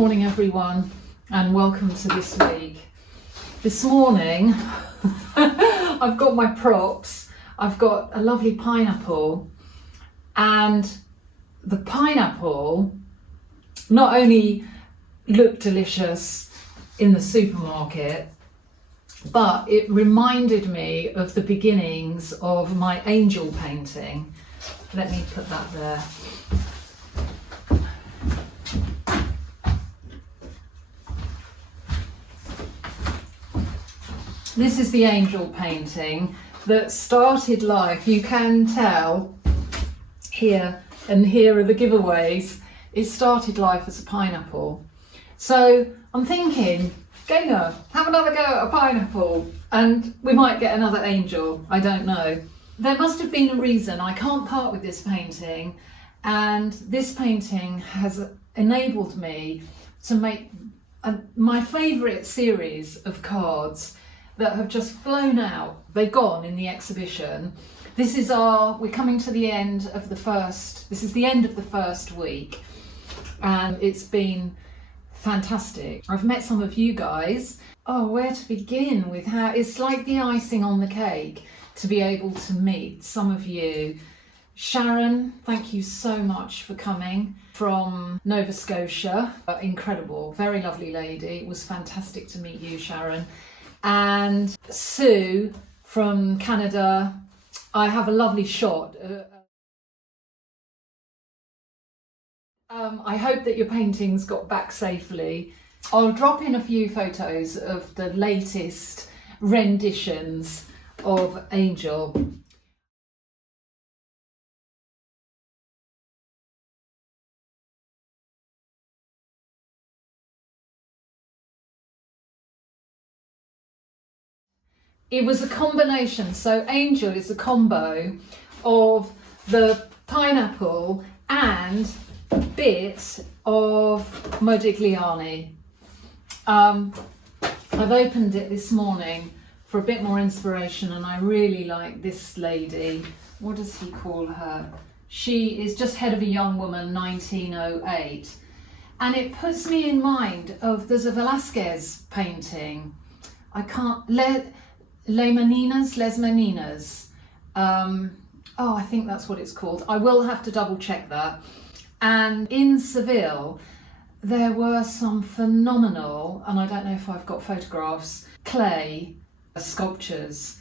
morning everyone and welcome to this week. This morning I've got my props. I've got a lovely pineapple, and the pineapple not only looked delicious in the supermarket, but it reminded me of the beginnings of my angel painting. Let me put that there. This is the angel painting that started life. You can tell here, and here are the giveaways. It started life as a pineapple. So I'm thinking, Gaynor, have another go at a pineapple and we might get another angel. I don't know. There must have been a reason. I can't part with this painting, and this painting has enabled me to make my favourite series of cards that have just flown out. They've gone in the exhibition. We're coming to the end of this is the end of the first week, and it's been fantastic. I've met some of you guys. Oh, where to begin with how it's like the icing on the cake to be able to meet some of you. Sharon, thank you so much for coming from Nova Scotia. Incredible, very lovely lady. It was fantastic to meet you, Sharon. And Sue from Canada. I have a lovely shot. I hope that your paintings got back safely. I'll drop in a few photos of the latest renditions of Angel. It was a combination, so Angel is a combo of the pineapple and a bit of Modigliani. I've opened it this morning for a bit more inspiration, and I really like this lady. What does he call her? She is just Head of a Young Woman, 1908. And it puts me in mind of, there's a Velázquez painting. Les Meninas. I think that's what it's called. I will have to double check that. And in Seville, there were some phenomenal, and I don't know if I've got photographs, clay sculptures.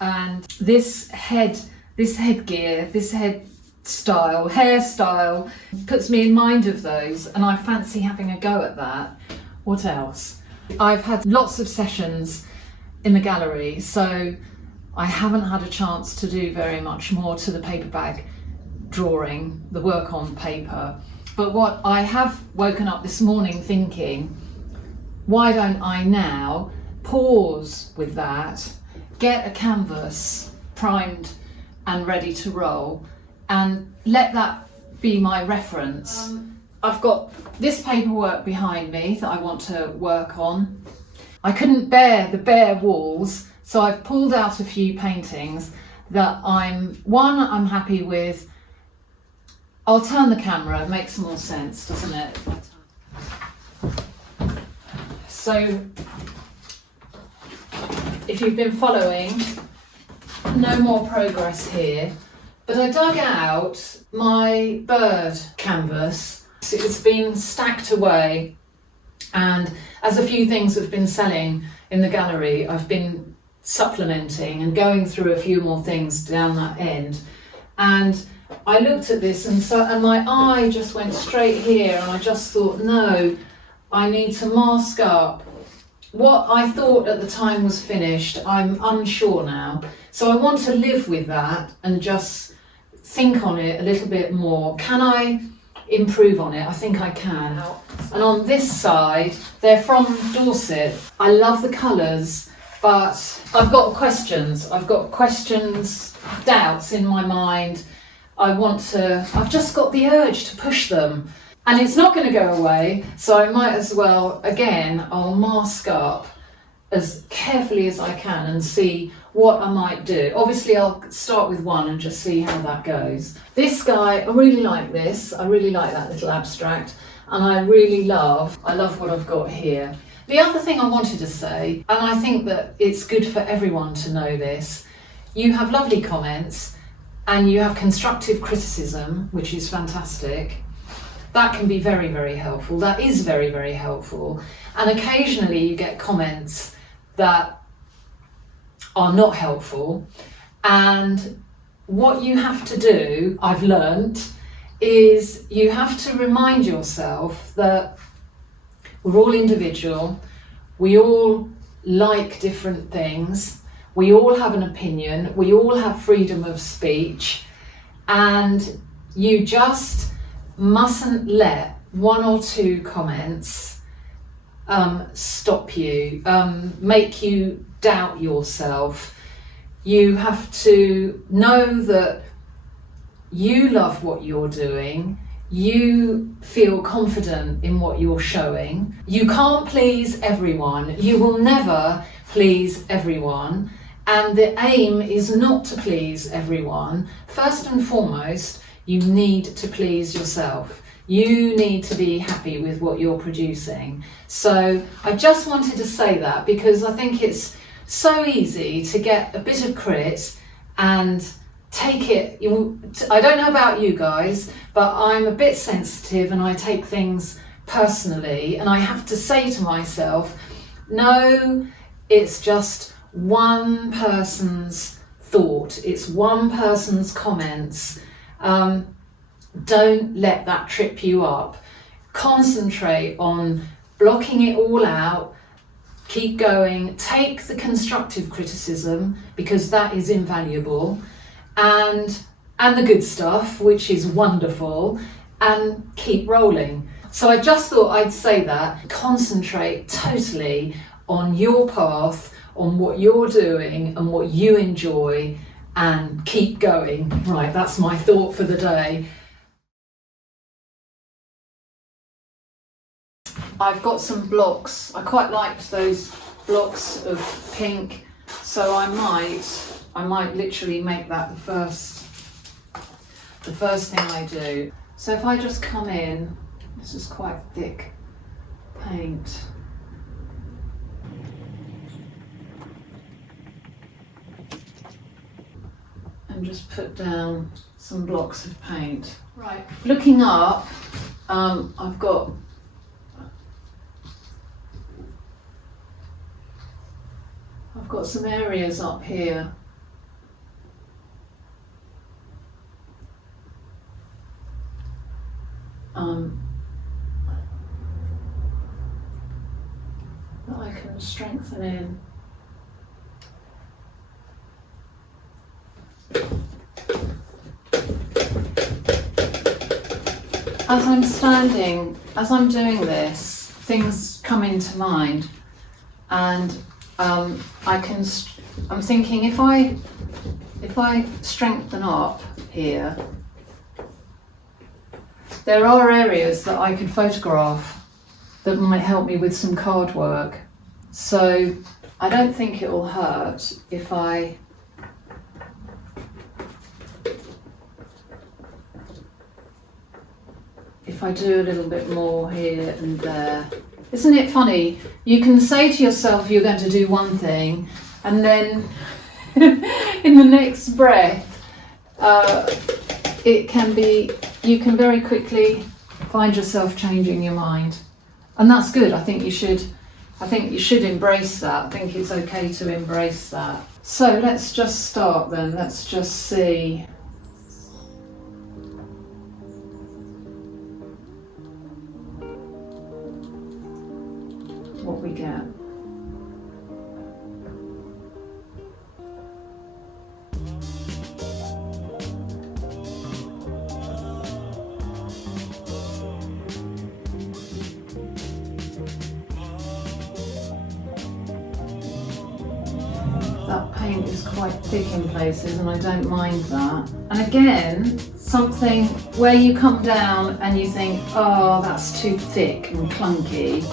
And this headgear, this hairstyle puts me in mind of those, and I fancy having a go at that. What else? I've had lots of sessions in the gallery, so I haven't had a chance to do very much more to the paper bag drawing, the work on paper. But what I have woken up this morning thinking, why don't I now pause with that, get a canvas primed and ready to roll, and let that be my reference. I've got this paperwork behind me that I want to work on. I couldn't bear the bare walls, so I've pulled out a few paintings that I'm happy with. I'll turn the camera, it makes more sense, doesn't it? So, if you've been following, no more progress here, but I dug out my bird canvas. It's been stacked away, and as a few things have been selling in the gallery, I've been supplementing and going through a few more things down that end. And I looked at this, and my eye just went straight here, and I just thought, no, I need to mask up. What I thought at the time was finished, I'm unsure now. So I want to live with that and just think on it a little bit more. Can I improve on it? I think I can. And on this side, they're from Dorset. I love the colours, but I've got questions, doubts in my mind. I've just got the urge to push them, and it's not going to go away, so I might as well, again, I'll mask up as carefully as I can and see what I might do. Obviously I'll start with one and just see how that goes. This guy, I really like this. I really like that little abstract. and I love what I've got here. The other thing I wanted to say, and I think that it's good for everyone to know this, you have lovely comments and you have constructive criticism, which is fantastic. That can be very, very helpful. That is very, very helpful. And occasionally you get comments that are not helpful. And what you have to do, I've learnt, is you have to remind yourself that we're all individual, we all like different things, we all have an opinion, we all have freedom of speech, and you just mustn't let one or two comments stop you, make you doubt yourself. You have to know that you love what you're doing, you feel confident in what you're showing. You can't please everyone, you will never please everyone, and the aim is not to please everyone. First and foremost, you need to please yourself. You need to be happy with what you're producing. So I just wanted to say that because I think it's so easy to get a bit of crit and take it. I don't know about you guys, but I'm a bit sensitive and I take things personally, and I have to say to myself, no, it's just one person's thought, it's one person's comments. Don't let that trip you up. Concentrate on blocking it all out. Keep going. Take the constructive criticism because that is invaluable, and the good stuff, which is wonderful, and keep rolling. So I just thought I'd say that. Concentrate totally on your path, on what you're doing and what you enjoy, and keep going. Right, that's my thought for the day. I've got some blocks. I quite liked those blocks of pink, so I might literally make that the first thing I do. So if I just come in, this is quite thick paint. And just put down some blocks of paint. Right, looking up, I've got some areas up here. That I can strengthen in. As I'm doing this, things come into mind, and I'm thinking if I strengthen up here, there are areas that I could photograph that might help me with some card work. So I don't think it will hurt if I do a little bit more here and there. Isn't it funny? You can say to yourself you're going to do one thing, and then in the next breath, you can very quickly find yourself changing your mind. And that's good. I think you should embrace that. I think it's okay to embrace that. So let's just start then. Let's just see. What we get. That paint is quite thick in places and I don't mind that. And again, something where you come down and you think, oh, that's too thick and clunky.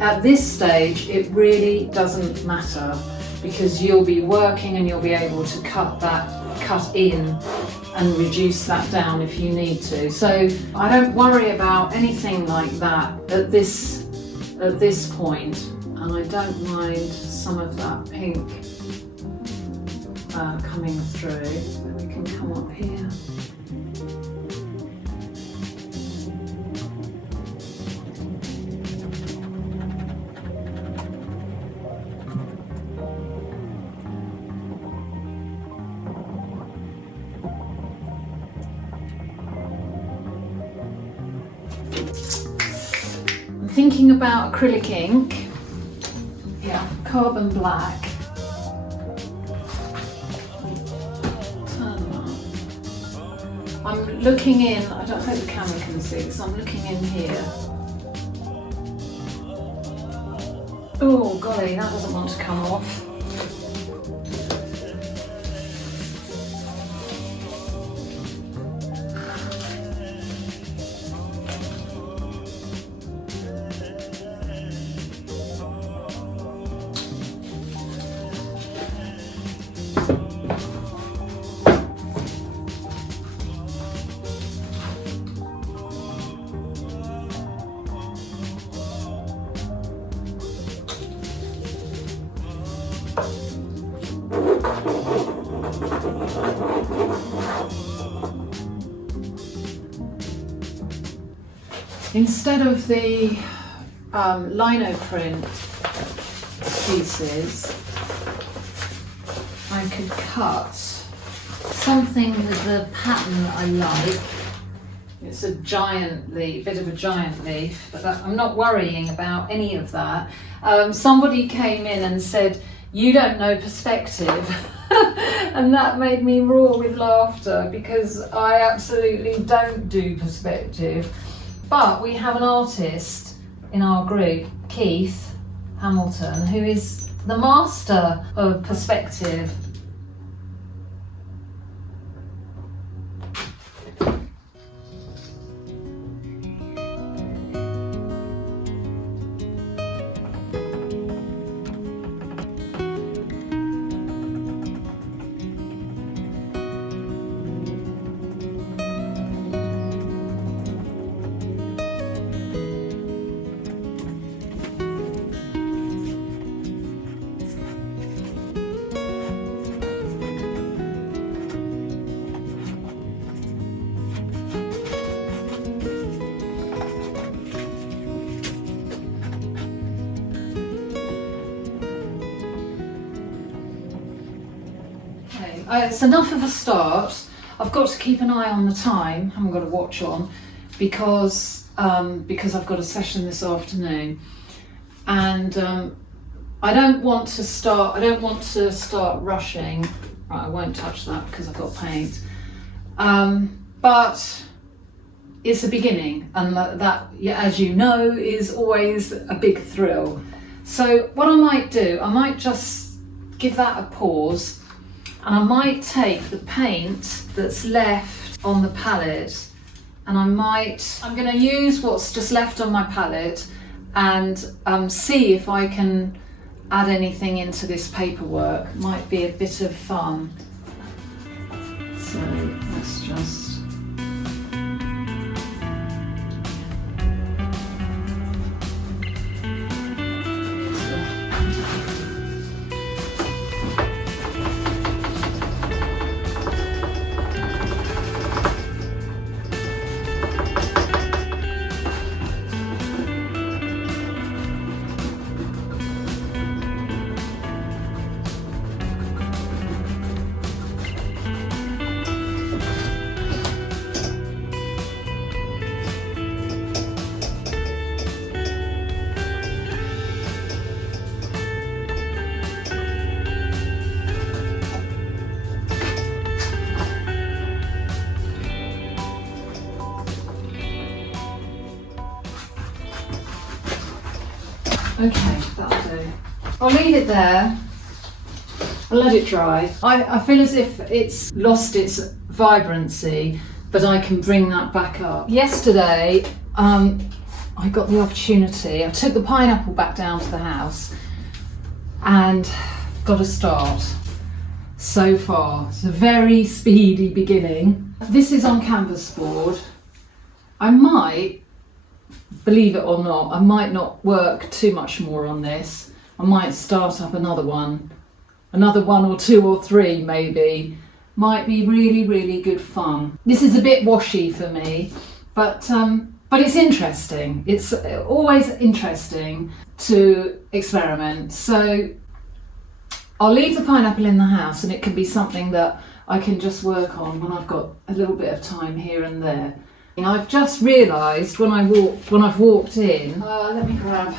At this stage, it really doesn't matter because you'll be working and you'll be able to cut that cut in and reduce that down if you need to. So I don't worry about anything like that at this point, and I don't mind some of that pink coming through. So we can come up here. Thinking about acrylic ink, yeah, carbon black. Turn them up. I'm looking in, I don't hope the camera can see this, I'm looking in here. Oh golly, that doesn't want to come off. Instead of the lino print pieces, I could cut something with the pattern I like. It's a giant leaf, bit of a giant leaf, but I'm not worrying about any of that. Somebody came in and said, "You don't know perspective." And that made me roar with laughter because I absolutely don't do perspective. But we have an artist in our group, Keith Hamilton, who is the master of perspective. It's enough of a start. I've got to keep an eye on the time. I haven't got a watch on because I've got a session this afternoon, and I don't want to start rushing. Right, I won't touch that because I've got paint. But it's a beginning, and that, as you know, is always a big thrill. So what I might do, I might just give that a pause. And I might take the paint that's left on the palette, and I'm going to use what's just left on my palette and see if I can add anything into this paperwork. Might be a bit of fun. So let's just... Okay, that'll do. I'll leave it there. I'll let it dry. I feel as if it's lost its vibrancy, but I can bring that back up. Yesterday, I got the opportunity. I took the pineapple back down to the house and got a start. so far. It's a very speedy beginning. This is on canvas board. I might, believe it or not, I might not work too much more on this. I might start up another one or two or three maybe. Might be really, really good fun. This is a bit washy for me, but it's interesting. It's always interesting to experiment. So I'll leave the pineapple in the house, and it can be something that I can just work on when I've got a little bit of time here and there. I've just realised when I've walked in, let me grab,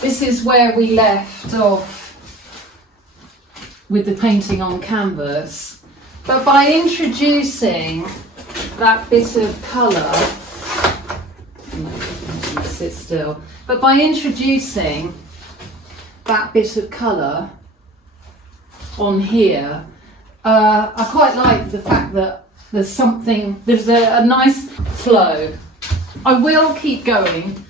this is where we left off with the painting on canvas, but by introducing that bit of colour, sit still, but by introducing that bit of colour on here, I quite like the fact that there's a nice flow. I will keep going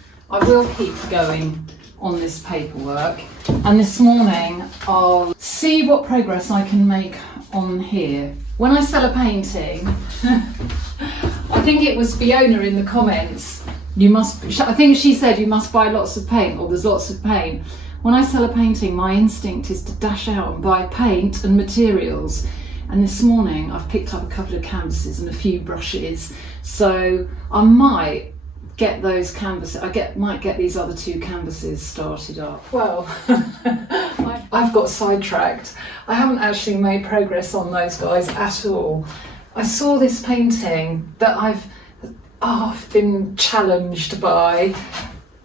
on this paperwork, and this morning I'll see what progress I can make on here. When I sell a painting, I think it was Fiona in the comments, I think she said you must buy lots of paint, or there's lots of paint. When I sell a painting, my instinct is to dash out and buy paint and materials. And this morning I've picked up a couple of canvases and a few brushes, so I might get those canvases, might get these other two canvases started up. Well, I've got sidetracked. I haven't actually made progress on those guys at all. I saw this painting that I've been challenged by,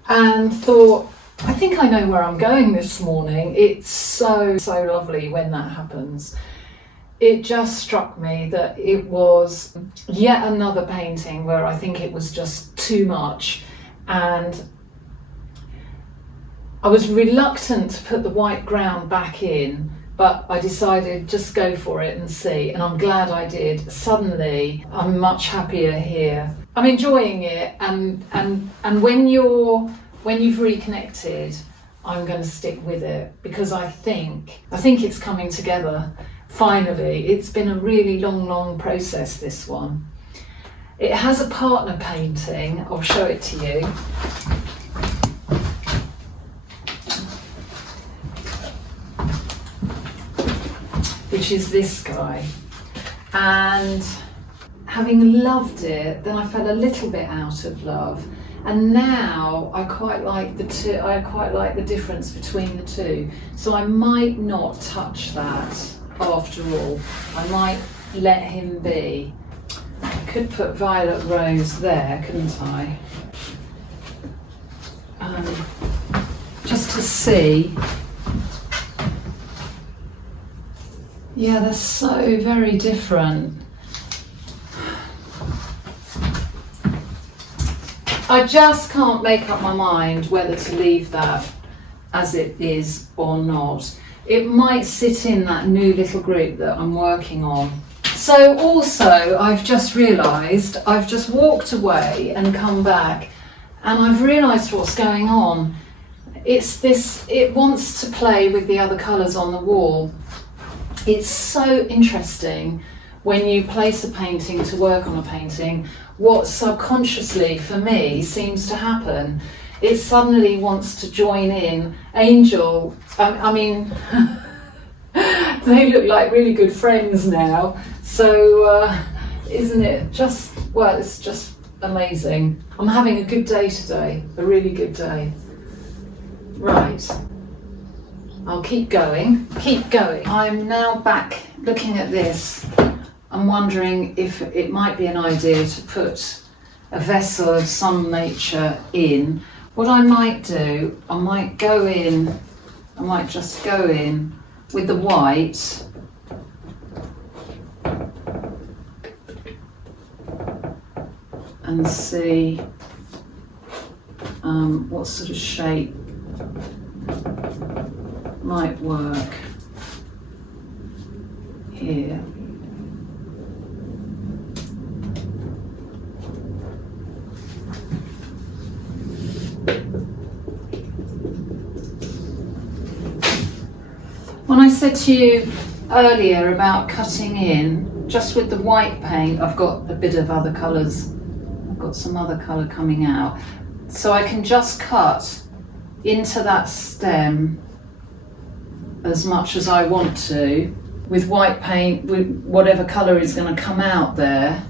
and thought, I think I know where I'm going this morning. It's so lovely when that happens. It just struck me that it was yet another painting where I think it was just too much, and I was reluctant to put the white ground back in, but I decided just go for it and see, and I'm glad I did. Suddenly I'm much happier here. I'm enjoying it, and when you've reconnected, I'm going to stick with it, because I think it's coming together. Finally, it's been a really long process, this one. It has a partner painting, I'll show it to you. Which is this guy. And having loved it, then I fell a little bit out of love. And now I quite like the difference between the two. So I might not touch that. After all, I might let him be. I could put Violet Rose there, couldn't I? Just to see. Yeah, they're so very different. I just can't make up my mind whether to leave that as it is or not. It might sit in that new little group that I'm working on. So also, I've just realised, I've just walked away and come back, and I've realised what's going on. It wants to play with the other colours on the wall. It's so interesting when you place a painting to work on a painting, what subconsciously, for me, seems to happen. It suddenly wants to join in. Angel, I mean, they look like really good friends now. So, isn't it just, well, it's just amazing. I'm having a good day today, a really good day. Right, I'll keep going. I'm now back looking at this. I'm wondering if it might be an idea to put a vessel of some nature in. What I might do, I might just go in with the white and see what sort of shape might work here. When I said to you earlier about cutting in just with the white paint. I've got a bit of other colours. I've got some other colour coming out. So I can just cut into that stem as much as I want to with white paint, with whatever colour is going to come out there.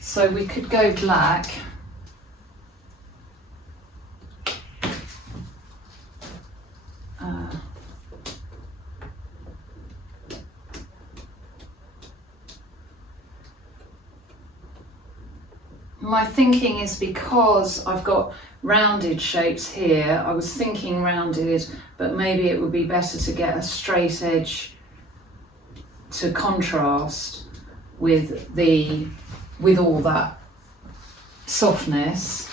So we could go black. My thinking is, because I've got rounded shapes here, I was thinking rounded, but maybe it would be better to get a straight edge to contrast with all that softness.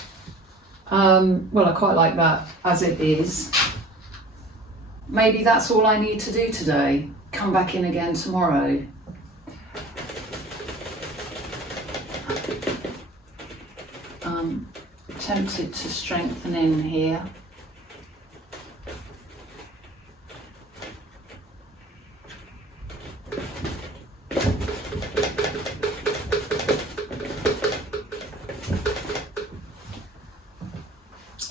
Well, I quite like that as it is. Maybe that's all I need to do today. Come back in again tomorrow. Tempted to strengthen in here.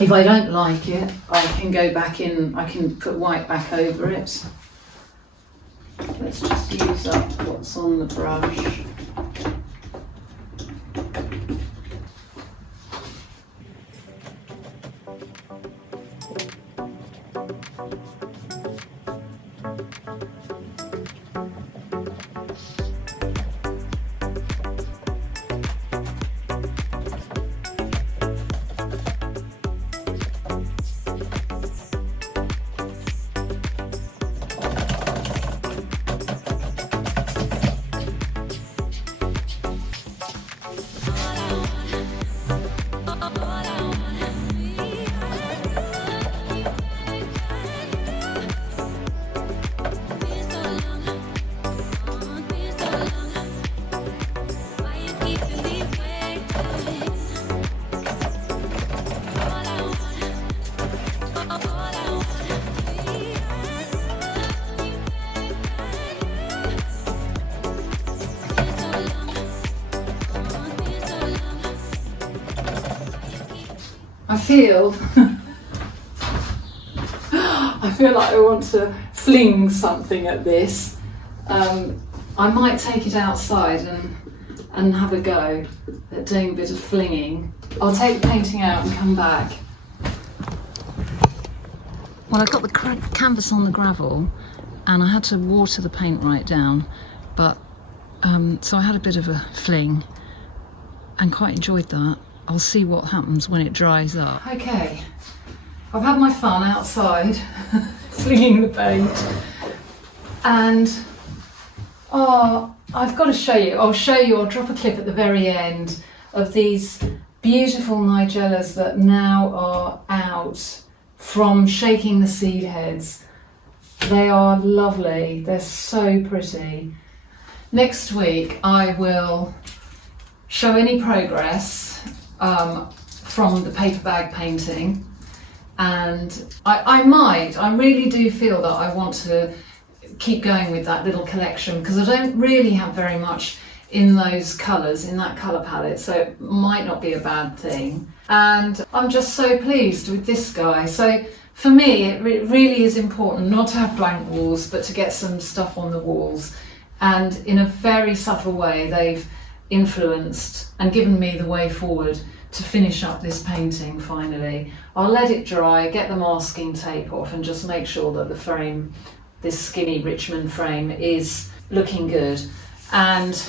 If I don't like it, I can go back in, I can put white back over it. Let's just use up what's on the brush. I feel like I want to fling something at this. I might take it outside and have a go at doing a bit of flinging. I'll take the painting out and come back. Well, I got the canvas on the gravel and I had to water the paint right down, but so I had a bit of a fling and quite enjoyed that. I'll see what happens when it dries up. Okay, I've had my fun outside, flinging the paint, and I've got to show you. I'll drop a clip at the very end of these beautiful Nigellas that now are out from shaking the seed heads. They are lovely, they're so pretty. Next week I will show any progress from the paper bag painting, and I really do feel that I want to keep going with that little collection, because I don't really have very much in those colours, in that colour palette, so it might not be a bad thing. And I'm just so pleased with this guy. So for me it really is important not to have blank walls, but to get some stuff on the walls, and in a very subtle way they've influenced and given me the way forward to finish up this painting finally. I'll let it dry, get the masking tape off, and just make sure that the frame, this skinny Richmond frame, is looking good. And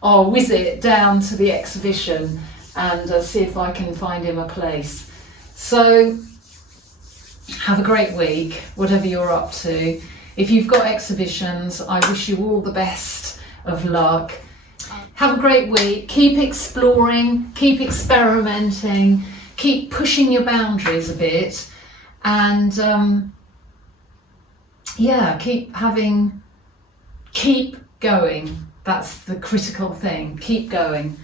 I'll whiz it down to the exhibition and see if I can find him a place. So have a great week, whatever you're up to. If you've got exhibitions, I wish you all the best of luck. Have a great week, keep exploring, keep experimenting, keep pushing your boundaries a bit, and yeah, keep going. That's the critical thing, keep going.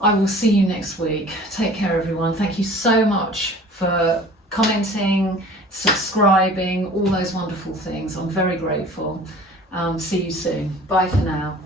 I will see you next week. Take care, everyone. Thank you so much for commenting, subscribing, all those wonderful things. I'm very grateful. See you soon. Bye for now.